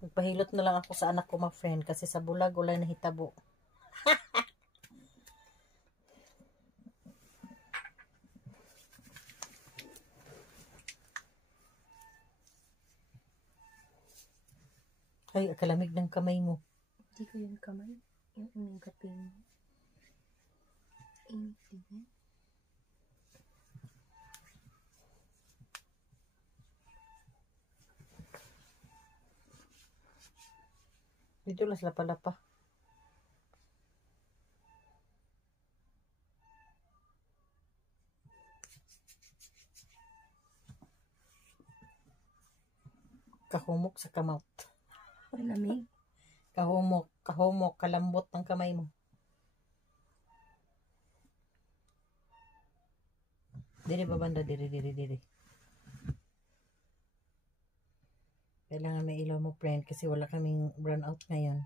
Magpahilot na lang ako sa anak ko, my friend, kasi sa bulag wala na hitabo. Ay, kalamig ng kamay mo. Hindi ko yung kamay. Yung unang kape mo. Init din. Dito lang sila pala pa. Kahumok sa kamot. Malamig. Kahumok, kalambot ng kamay mo. Diri ba banda, diri. Kailangan may ilaw mo, friend, kasi wala kaming brown out ngayon.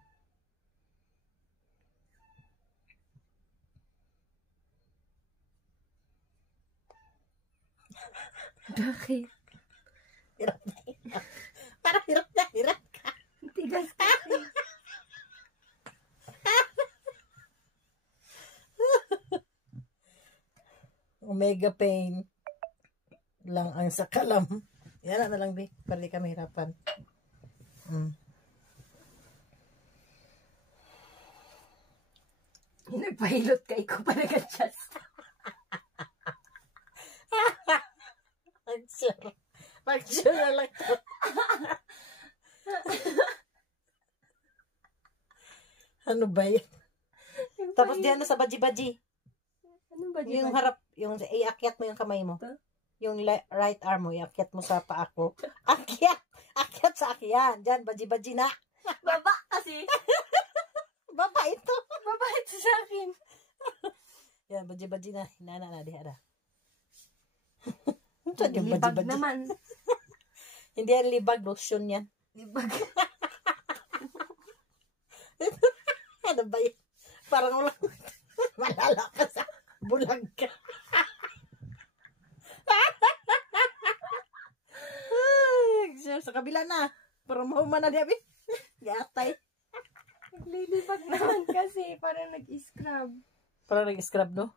Bakit? Hirap na hirap. Parang hirap na hirap ka. Tigas kasi. Omega pain lang ang sakalam. Yan na lang, Bi. Para di ka mahirapan. Nagpahilot ka, ikaw pa nag-adjust. Mag-sure na lang to. Ano ba yan? Tapos diyan na sa baji-baji. Ano ba Yung harap, yung iakyat mo yung kamay mo. Yung right arm mo, iakyat mo sa paa ko. Akyat sa akin. Diyan, baji-baji na. Baba kasi. Baba ito. Baba ito sa akin. Yan, baji-baji na. Hinana na, diha na. Libag naman. Hindi yan libag, lotion yan. Libag. Ano ba yan? Parang ulang malala ka sa bulag ka. Sa kabila na. Parang mahuman na diya, Bi. Gatay. Naglilibag naman kasi. Parang nag-scrub. Parang nag-scrub, no?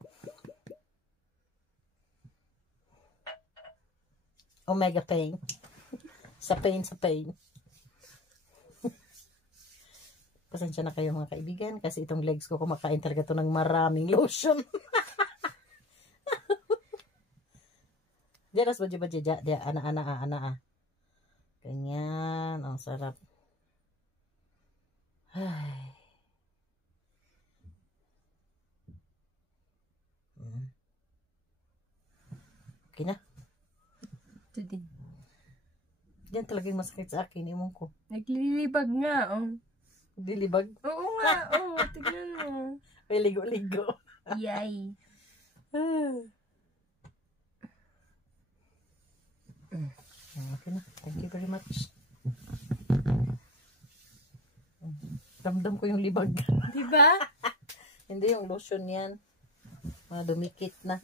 Omega pain. Sa pain. Pasensya na kayo mga kaibigan kasi itong legs ko kumakain talaga to ng maraming lotion. Diyan as baji-baji dia ana. Ganyan, ang sarap. Ay. Okay na. Ito din. Diyan talagang masakit sa akin, imong ko. Naglilibag nga, oh. Dilibag. Oo nga, oh. Tignan mo. May ligo-ligo. Yay. Okay na. Thank you very much. Damdam ko yung libag. Diba? Hindi yung lotion yan. Dumikit na.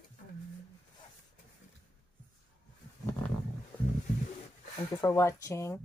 Thank you for watching.